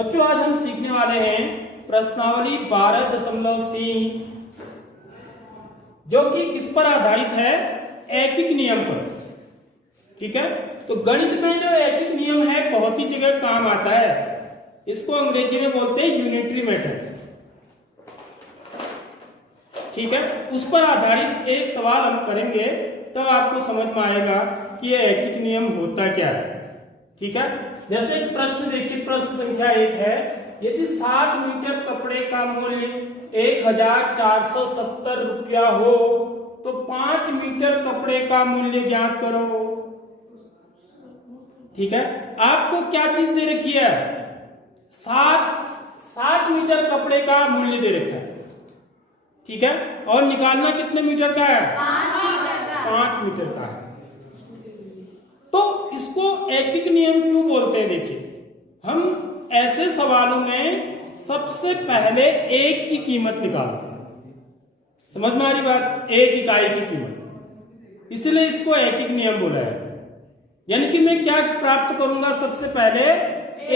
बच्चों आज हम सीखने वाले हैं प्रश्नावली 12.3 जो कि किस पर आधारित है, ऐकिक नियम पर। ठीक है, तो गणित में जो ऐकिक नियम है बहुत ही जगह काम आता है। इसको अंग्रेजी में बोलते हैं यूनिटरी मेथड। ठीक है, उस पर आधारित एक सवाल हम करेंगे तब आपको समझ में आएगा कि यह ऐकिक नियम होता क्या है। ठीक है, जैसे प्रश्न देखिए, प्रश्न संख्या 1 है, यदि 7 मीटर कपड़े का मूल्य 1470 रुपया हो तो 5 मीटर कपड़े का मूल्य ज्ञात करो। ठीक है, आपको क्या चीज दे रखी है? 7 मीटर कपड़े का मूल्य दे रखा है। ठीक है, और निकालना कितने मीटर का है? 5 मीटर का है। तो इसको ऐकिक नियम क्यों बोलते हैं? देखिए, हम ऐसे सवालों में सबसे पहले एक की कीमत निकालते हैं। समझ में आ रही बात? एक इकाई की कीमत, इसलिए इसको ऐकिक नियम बोला है। यानी कि मैं क्या प्राप्त करूंगा? सबसे पहले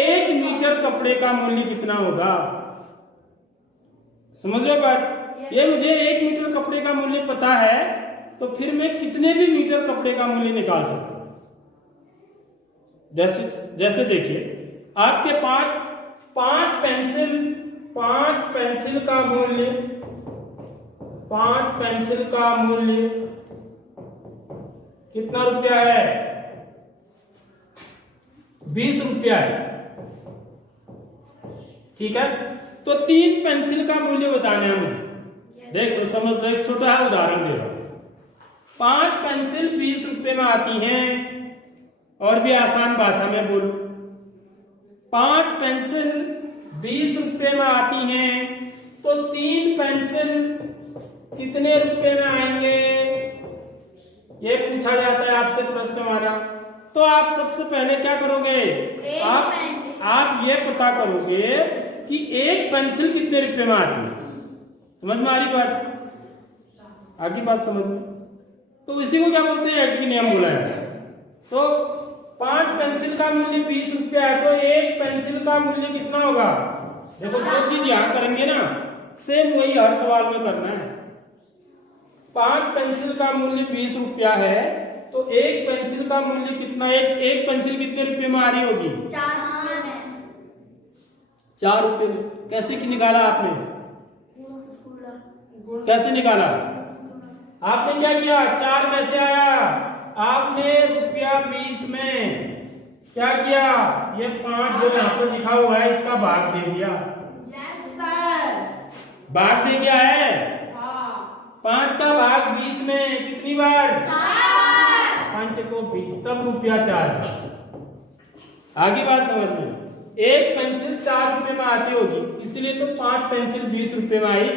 1 मीटर कपड़े का मूल्य कितना होगा। समझ रहे बात? ये मुझे 1 मीटर कपड़े का मूल्य पता है तो फिर मैं कितने भी मीटर कपड़े का मूल्य निकाल सकता हूं। जैसे देखिए, आपके पास 5 पेंसिल का मूल्य 5 पेंसिल का मूल्य कितना रुपया है? 20 रुपया है। ठीक है, तो 3 पेंसिल का मूल्य बताना है मुझे। देखो, समझ लो, एक छोटा उदाहरण दे रहा हूं। 5 पेंसिल 20 रुपए में आती हैं, और भी आसान भाषा में बोलूं, 5 पेंसिल 20 रुपए में आती हैं तो 3 पेंसिल कितने रुपए में आएंगे? ये पूछा जाता है आपसे प्रश्न हमारा। तो आप सबसे पहले क्या करोगे? आप ये पता करोगे कि 1 पेंसिल कितने रुपए में आती है। समझ में आ रही बात? आगे बात समझ में? तो इसी को क्या बोलते हैं? ऐकिक नियम बोला है। तो 5 पेंसिल का मूल्य 20 रुपया है तो 1 पेंसिल का मूल्य कितना होगा? देखो, जो चीज यहां करेंगे ना, सेम वही हर सवाल में करना है। 5 पेंसिल का मूल्य 20 रुपया है तो 1 पेंसिल का मूल्य कितना? एक पेंसिल कितने रुपए में आ रही होगी? 4 रुपए में। कैसे की निकाला आपने? कैसे निकाला? आपने क्या किया? 4 कैसे आया? आपने ₹20 में क्या किया? ये 5 जो यहाँ पर लिखा हुआ है इसका भाग दे दिया। Yes sir. भाग दे क्या है? 5 का भाग 20 में कितनी बार? 4। 5 को 20, तब ₹4 है। आगे बात समझ में? 1 पेंसिल 4 रुपए में आती होगी, इसलिए तो 5 पेंसिल 20 रुपए में आई।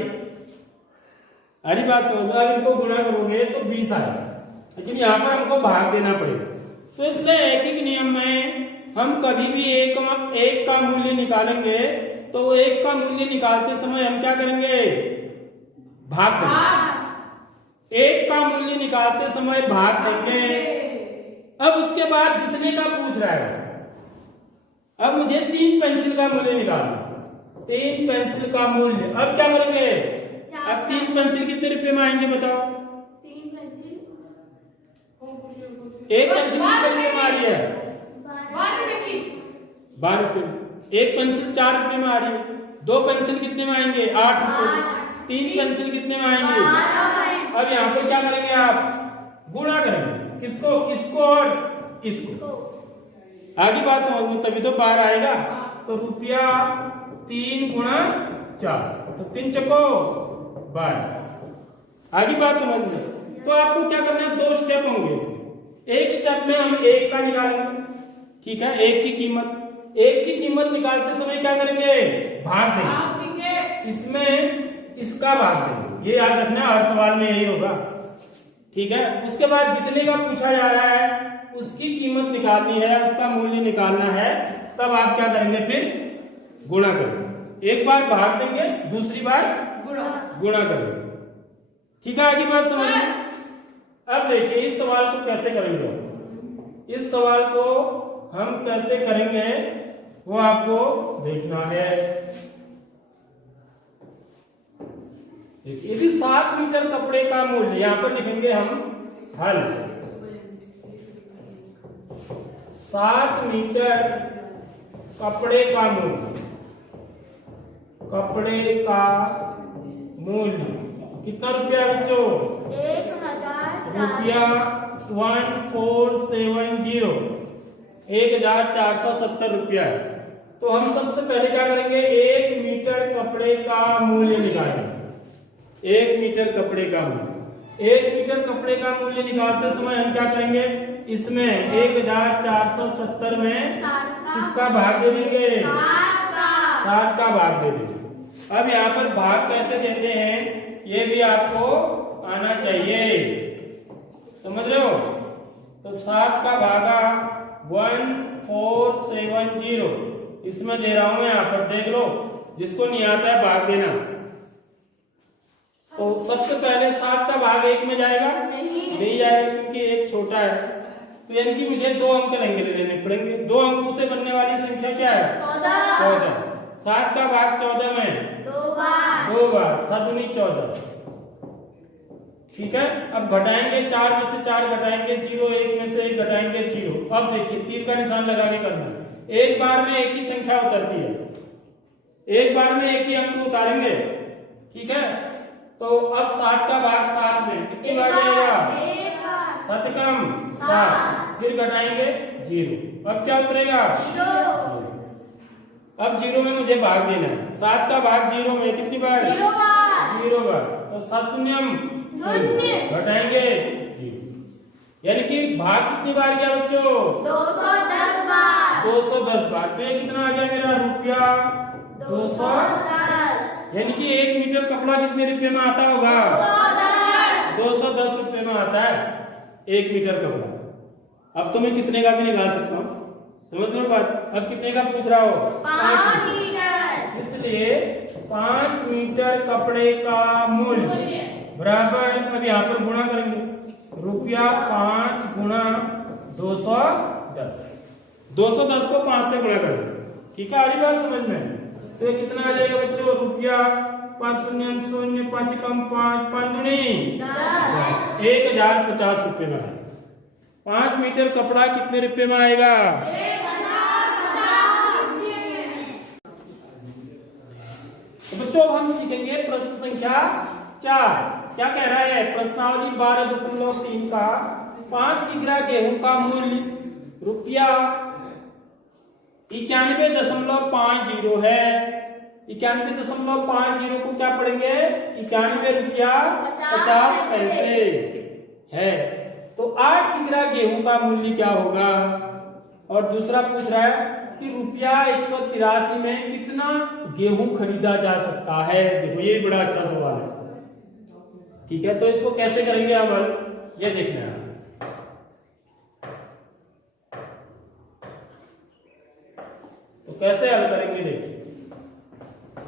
अरे बात समझ में? अगर इनको गुणा करोगे तो 20 आएगा, लेकिन यहाँ पर हमको भाग देना पड़ेगा। तो इसलिए ऐकिक नियम में हम कभी भी एक का मूल्य निकालेंगे तो 1 का मूल्य निकालते समय हम क्या करेंगे? भाग देंगे। 1 का मूल्य निकालते समय भाग देंगे। अब उसके बाद जितने का पूछ रहा है, अब मुझे 3 पेंसिल का मूल्य निकालना। 3 पेंसिल का मूल्य, अब क्या करेंगे? अब 3 पेंसिल कितने रुपए में आएंगे बताओ? 3 पेंसिल 1 पेंसिल कितने रुपए में आ रही है? 12 रुपए में। 1 पेंसिल 4 रुपए में आ रही है। 2 पेंसिल कितने में आएंगे? 8 रुपए। 3 पेंसिल कितने में आएंगे? अब यहाँ पर क्या करेंगे? आप गुणा करेंगे। किसको? इसको और इसको। आगे बात समझ में? तभी तो 12 आएगा। तो ₹3 गुणा 4, तो 3 चको 12। आगे बात समझ में? तो आपको क्या करना है? 2 स्टेप होंगे इसमें। एक स्टेप में हम 1 का निकालेंगे। ठीक है, 1 की कीमत निकालते समय क्या करेंगे? भाग देंगे। इसमें इसका भाग देंगे। ये याद रखना, हर सवाल में यही होगा। ठीक है, उसके बाद जितने का पूछा जा रहा है उसकी कीमत निकालनी है, उसका मूल्य निकालना है, तब आप क्या करेंगे? फिर गुणा करेंगे। एक बार भाग देंगे, दूसरी बार गुणा करेंगे। ठीक है, आगे बात समझ में? अब देखिए, इस सवाल को कैसे करेंगे? इस सवाल को हम कैसे करेंगे? वो आपको देखना है। यदि 7 मीटर कपड़े का मूल्य, यहां पर लिखेंगे हम हल, 7 मीटर कपड़े का मूल्य, कपड़े का मूल्य कितना रुपया बच्चों? 1470, 1470 रुपया है। तो हम सबसे पहले क्या करेंगे, 1 मीटर कपड़े का मूल्य निकालेंगे। 1 मीटर कपड़े का मूल्य, 1 मीटर कपड़े का मूल्य निकालते समय हम क्या करेंगे, इसमें 1470 में किसका भाग दे देंगे? 7 का भाग दे देंगे। अब यहाँ पर भाग कैसे देते हैं ये भी आपको आना चाहिए, समझ रहे हो? तो 7 का भागा 1470, इसमें दे रहा हूं मैं, यहाँ पर देख लो, जिसको नहीं आता है भाग देना। तो सबसे पहले 7 का भाग 1 में जाएगा? नहीं जाएगा, क्योंकि 1 छोटा है। तो यानी कि मुझे 2 अंक लेने पड़ेंगे। 2 अंकों से बनने वाली संख्या क्या है? 14। 7 का भाग 14 में 2 बार, 7 दूनी 14। ठीक है, अब घटाएंगे, 4 में से 4 घटाएंगे 0, 1 में से 1 घटाएंगे 0। अब देखिए तीर का निशान लगा के करना, एक बार में एक ही संख्या उतरती है, एक बार में एक ही अंक उतारेंगे। ठीक है, तो अब 7 का भाग 7 में कितनी बार जाएगा? 7 कम 7, फिर घटाएंगे 0। अब क्या उतरेगा? 0। अब 0 में मुझे भाग देना है। 7 का भाग 0 में कितनी बार? 0 बार। तो 7 शून्यम घटाएंगे 0, यानी कि भाग कितनी बार किया बच्चों? 210 बार। 210 बार। तो ये कितना आ गया मेरा? रुपया 210। यानी कि 1 मीटर कपड़ा कितने रुपए में आता होगा? 210 रुपए में आता है 1 मीटर कपड़ा। अब तो मैं कितने का भी निकाल सकता हूँ, समझ लो बात। अब कितने का पूछ रहा हो? 5 मीटर। इसलिए 5 मीटर कपड़े का मूल्य बराबर, अब यहाँ पर गुणा करेंगे, रुपया 5 गुणा 210। 210 को 5 से गुणा कर देंगे। ठीक है, आरी बात समझ में? तो ये कितना आ जाएगा बच्चों? रुपया 5 शून्य 0, 5 कम 5, 5 दूनी 1050 रुपए में आएगा। 5 मीटर कपड़ा कितने रुपए में आएगा? 1050 रुपए। तो बच्चों हम सीखेंगे प्रश्न संख्या 4। क्या कह रहा है? प्रश्नावली 12.3 का 5 किग्रा गेहूं का मूल्य रुपया 91.50 है। 91.50 को क्या पढ़ेंगे? 91 रुपया 50 पैसे है। तो 8 किग्रा गेहूं का मूल्य क्या होगा? और दूसरा पूछ रहा है कि रुपया 183 में कितना गेहूं खरीदा जा सकता है। देखो ये बड़ा अच्छा सवाल है। ठीक है, तो इसको कैसे करेंगे हम हल, ये देखना है। तो कैसे हल करेंगे देखिए,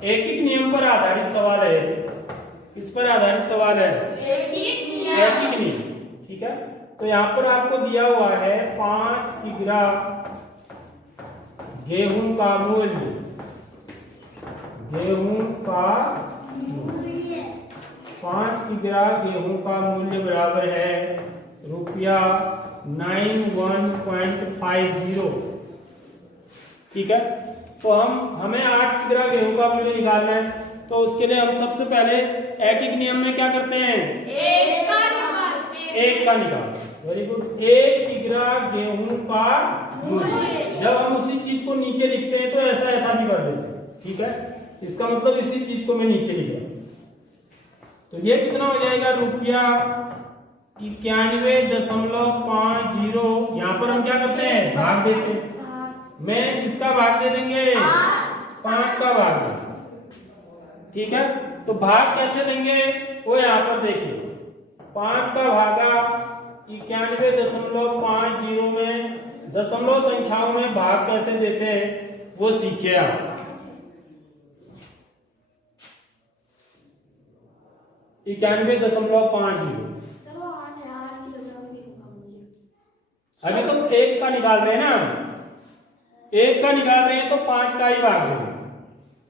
एक नियम पर आधारित सवाल है। किस पर आधारित सवाल है? एक नियम। ठीक है, तो यहाँ पर आपको दिया हुआ है 5 किग्रा गेहूं का मूल्य, गेहूं का 5 किग्रा गेहूं का मूल्य बराबर है रुपया 91.50। ठीक है, तो हमें 8 किग्रा गेहूं का मूल्य निकालना है। तो उसके लिए हम सबसे पहले एक नियम में क्या करते हैं? एक का निकालते हैं। Very good. 1 किग्रा गेहूं का मूल्य, जब हम उसी चीज को नीचे लिखते हैं तो ऐसा ऐसा भी कर देते हैं। ठीक है, इसका मतलब इसी चीज को मैं नीचे लिख रहा हूं। तो ये कितना हो जाएगा? रुपया 91.50। यहाँ पर हम क्या करते हैं? भाग देते हैं। मैं किसका भाग दे देंगे? 5 का भाग देंगे। ठीक है, तो भाग कैसे देंगे वो यहाँ पर देखिए। 5 का भागा 91.50 में दशमलव संख्याओं में भाग कैसे देते हैं वो सीखे आप। 91.50। अभी तो 1 का निकाल रहे हैं ना, 1 का निकाल रहे हैं तो 5 का ही भाग देंगे,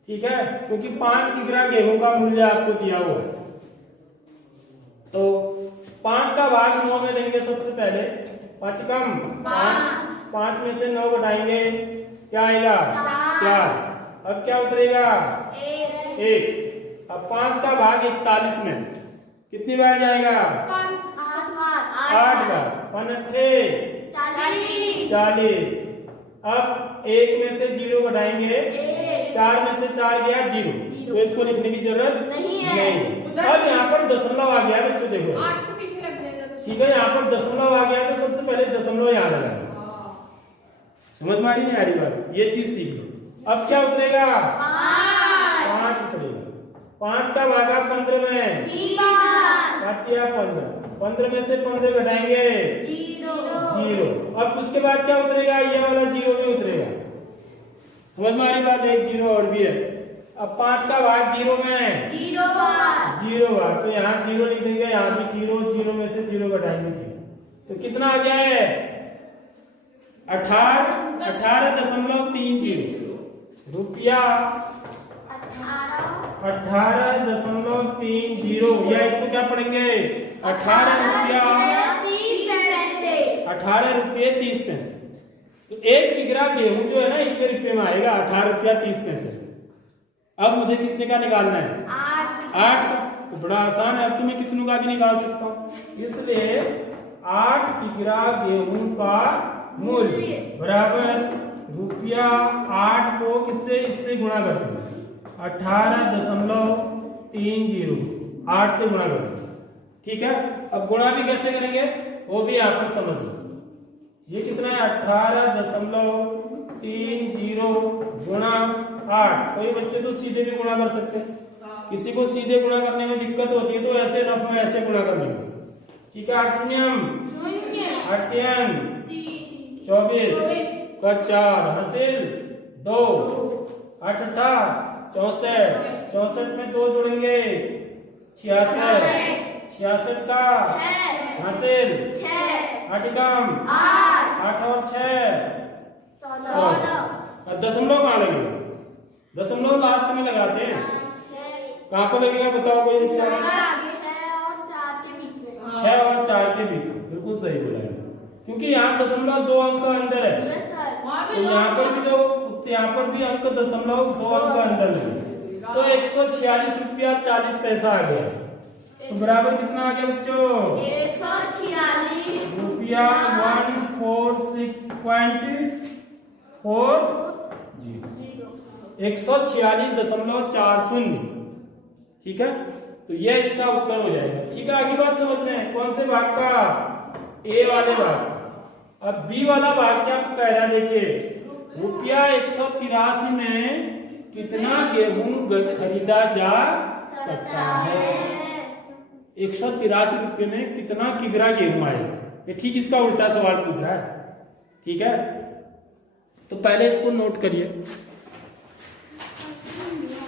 ठीक है, क्योंकि 5 किग्रा गेहूं का मूल्य आपको दिया हुआ है। तो 5 का भाग 9 में देंगे सबसे पहले, 5 कम 5 में से 9 घटाएंगे, क्या आएगा 4। अब क्या उतरेगा 1। अब 5 का भाग 41 में कितनी बार जाएगा 8 बार, 40। अब 1 में से 0 घटाएंगे, 4 में से 4 गया 0, तो इसको लिखने की जरूरत नहीं। अब यहाँ पर दशमलव आ गया बच्चों, देखो 8 के पीछे लग जाएगा, ठीक है, यहाँ पर दशमलव आ गया तो सबसे पहले दशमलव यहाँ लगाएंगे। समझ में आ रही नहीं आ रही बात, ये चीज सीख लो। अब क्या उतरेगा 5 उतरेगा। 5 का भागा 15 में 15 में से 15 घटाएंगे 0। अब उसके बाद क्या उतरेगा, ये वाला 0 भी उतरेगा। समझ में आ रही बात, एक 0 और भी है। अब 5 का भाग 0 में 0 बार, तो यहाँ 0 लिख देंगे, यहाँ भी 0 में से 0 घटाएंगे 0, तो कितना आ गया है 18.30 रुपया 18.30, या इसको क्या पढ़ेंगे 18 रुपये 30 पैसे। तो 1 किग्रा गेहूं जो है ना इतने रुपये में आएगा 18 रुपया 30 पैसे। अब मुझे कितने का निकालना है 8 का, तो बड़ा आसान है, अब तुम्हें कितनों का भी निकाल सकता हूँ। इसलिए 8 किग्रा गेहूं का मूल्य बराबर रुपया 8 को किससे इससे गुणा कर देंगे 18.30, 8 से गुणा कर देंगे, ठीक है। अब गुणा भी कैसे करेंगे वो भी आप समझ लो। ये कितना है 18.30 गुणा 8। कोई बच्चे तो सीधे भी गुणा कर सकते हैं, किसी को सीधे गुणा करने में दिक्कत होती है तो ऐसे रफ में ऐसे गुणा कर लेंगे, ठीक है। 8 24 का 4 हासिल 2, 8 64 में 2 जोड़ेंगे 66 का हासिल 8 कम 8 और 6 14। दशमलव कहाँ लगेगा, दशमलव लास्ट में लगाते हैं, कहाँ पर लगेगा बताओ कोई 6 और 4 के बीच में, बिल्कुल सही बोला है, क्योंकि यहाँ दशमलव 2 अंक अंदर है, तो यहाँ पर भी अंक दशमलव 2 अंक अंदर लगे, तो 146 रुपया 40 पैसा आ गया। तो बराबर कितना आ गया बच्चों 146 रुपया 146.40, ठीक है। तो ये इसका उत्तर हो जाएगा, ठीक है। आगे बात समझ में, कौन से भाग का ए वाले भाग। अब बी वाला भाग क्या कह रहा है देखिए, रुपया 183 में कितना गेहूं खरीदा जा सकता है। 183 रुपये में कितना किग्रा गेहूं आएगा, ये ठीक इसका उल्टा सवाल पूछ रहा है, ठीक है। तो पहले इसको नोट करिए।